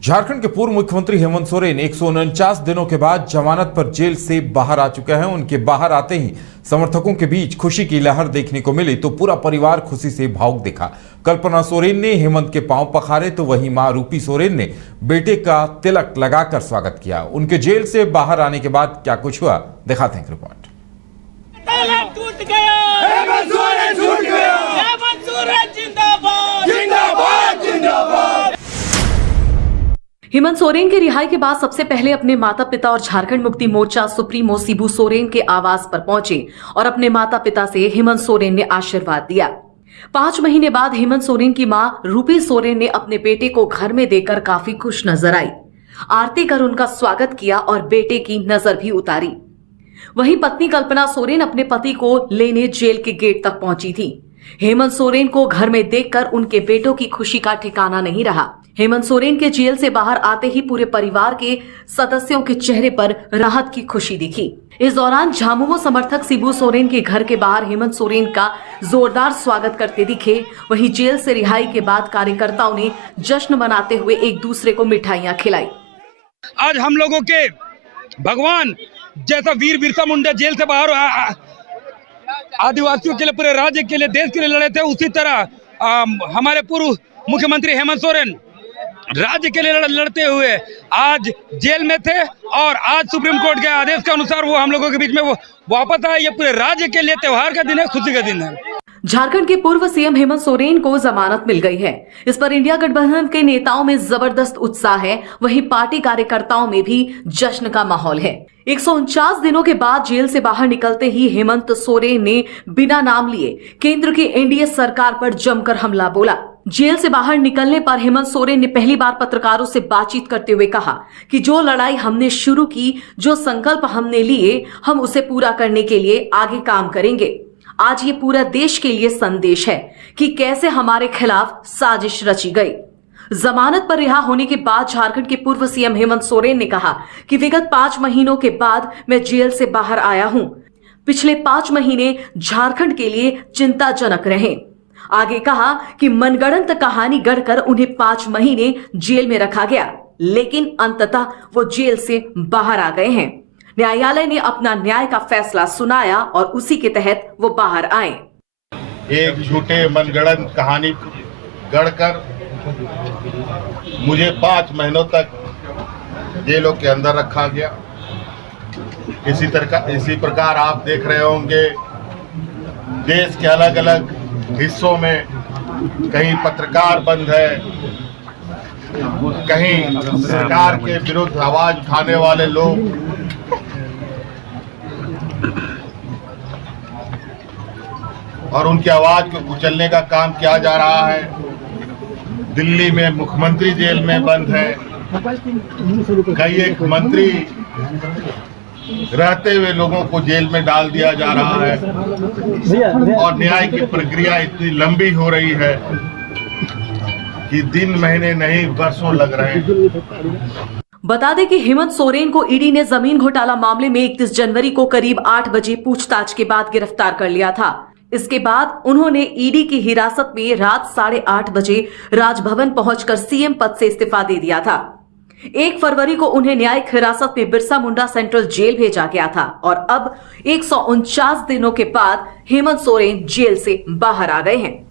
झारखंड के पूर्व मुख्यमंत्री हेमंत सोरेन 149 दिनों के बाद जमानत पर जेल से बाहर आ चुके हैं। उनके बाहर आते ही समर्थकों के बीच खुशी की लहर देखने को मिली तो पूरा परिवार खुशी से भावुक दिखा। कल्पना सोरेन ने हेमंत के पांव पखारे तो वहीं मां रूपी सोरेन ने बेटे का तिलक लगाकर स्वागत किया। उनके जेल से बाहर आने के बाद क्या कुछ हुआ, दिखाते हैं रिपोर्ट। हेमंत सोरेन के रिहाई के बाद सबसे पहले अपने माता पिता और झारखंड मुक्ति मोर्चा सुप्रीमो शिबू सोरेन के आवास पर पहुंचे और अपने माता पिता से हेमंत सोरेन ने आशीर्वाद दिया। 5 महीने बाद हेमंत सोरेन की मां रूपी सोरेन ने अपने बेटे को घर में देकर काफी खुश नजर आई। आरती कर उनका स्वागत किया और बेटे की नजर भी उतारी। वहीं पत्नी कल्पना सोरेन अपने पति को लेने जेल के गेट तक पहुंची थी। हेमंत सोरेन को घर में देखकर उनके बेटों की खुशी का ठिकाना नहीं रहा। हेमंत सोरेन के जेल से बाहर आते ही पूरे परिवार के सदस्यों के चेहरे पर राहत की खुशी दिखी। इस दौरान झामुमो समर्थक शिबू सोरेन के घर के बाहर हेमंत सोरेन का जोरदार स्वागत करते दिखे। वहीं जेल से रिहाई के बाद कार्यकर्ताओं ने जश्न मनाते हुए एक दूसरे को मिठाइयां खिलाई। आज हम लोगों के भगवान जैसा वीर बिरसा मुंडा जेल से बाहर आदिवासियों के लिए, पूरे राज्य के लिए, देश के लिए लड़े थे, उसी तरह हमारे पूर्व मुख्यमंत्री हेमंत सोरेन राज्य के लिए लड़ते हुए आज जेल में थे और आज सुप्रीम कोर्ट के आदेश के अनुसार वो हम लोगों के बीच में वो वापस आए। ये पूरे राज्य के लिए त्योहार का दिन है, खुशी का दिन है। झारखंड के पूर्व सीएम हेमंत सोरेन को जमानत मिल गई है। इस पर इंडिया गठबंधन के नेताओं में जबरदस्त उत्साह है, वहीं पार्टी कार्यकर्ताओं में भी जश्न का माहौल है। 149 दिनों के बाद जेल से बाहर निकलते ही हेमंत सोरेन ने बिना नाम लिए केंद्र की एनडीए सरकार पर जमकर हमला बोला। जेल से बाहर निकलने पर हेमंत सोरेन ने पहली बार पत्रकारों से बातचीत करते हुए कहा कि जो लड़ाई हमने शुरू की, जो संकल्प हमने लिए, हम उसे पूरा करने के लिए आगे काम करेंगे। आज ये पूरा देश के लिए संदेश है कि कैसे हमारे खिलाफ साजिश रची गई। जमानत पर रिहा होने के बाद झारखंड के पूर्व सीएम हेमंत सोरेन ने कहा कि विगत 5 महीनों के बाद मैं जेल से बाहर आया हूं। पिछले 5 महीने झारखंड के लिए चिंताजनक रहे। आगे कहा कि मनगढ़ंत कहानी गढ़कर उन्हें 5 महीने जेल में रखा गया, लेकिन अंततः वो जेल से बाहर आ गए हैं। न्यायालय ने अपना न्याय का फैसला सुनाया और उसी के तहत वो बाहर आए। एक झूठे मनगढ़ंत कहानी गढ़कर मुझे 5 महीनों तक जेलों के अंदर रखा गया। इसी प्रकार आप देख रहे होंगे देश के अलग अलग हिस्सों में कहीं पत्रकार बंद है, कहीं सरकार के विरुद्ध आवाज उठाने वाले लोग और उनकी आवाज को कुचलने का काम किया जा रहा है। दिल्ली में मुख्यमंत्री जेल में बंद है, कई एक मंत्री रहते हुए लोगों को जेल में डाल दिया जा रहा है और न्याय की प्रक्रिया इतनी लंबी हो रही है कि दिन महीने नहीं वर्षों लग रहे हैं। बता दें कि हेमंत सोरेन को ईडी ने जमीन घोटाला मामले में 31 जनवरी को करीब 8 बजे पूछताछ के बाद गिरफ्तार कर लिया था। इसके बाद उन्होंने ईडी की हिरासत में रात 8:30 बजे राजभवन पहुंचकर सीएम पद से इस्तीफा दे दिया था। 1 फरवरी को उन्हें न्यायिक हिरासत में बिरसा मुंडा सेंट्रल जेल भेजा गया था और अब 149 दिनों के बाद हेमंत सोरेन जेल से बाहर आ गए हैं।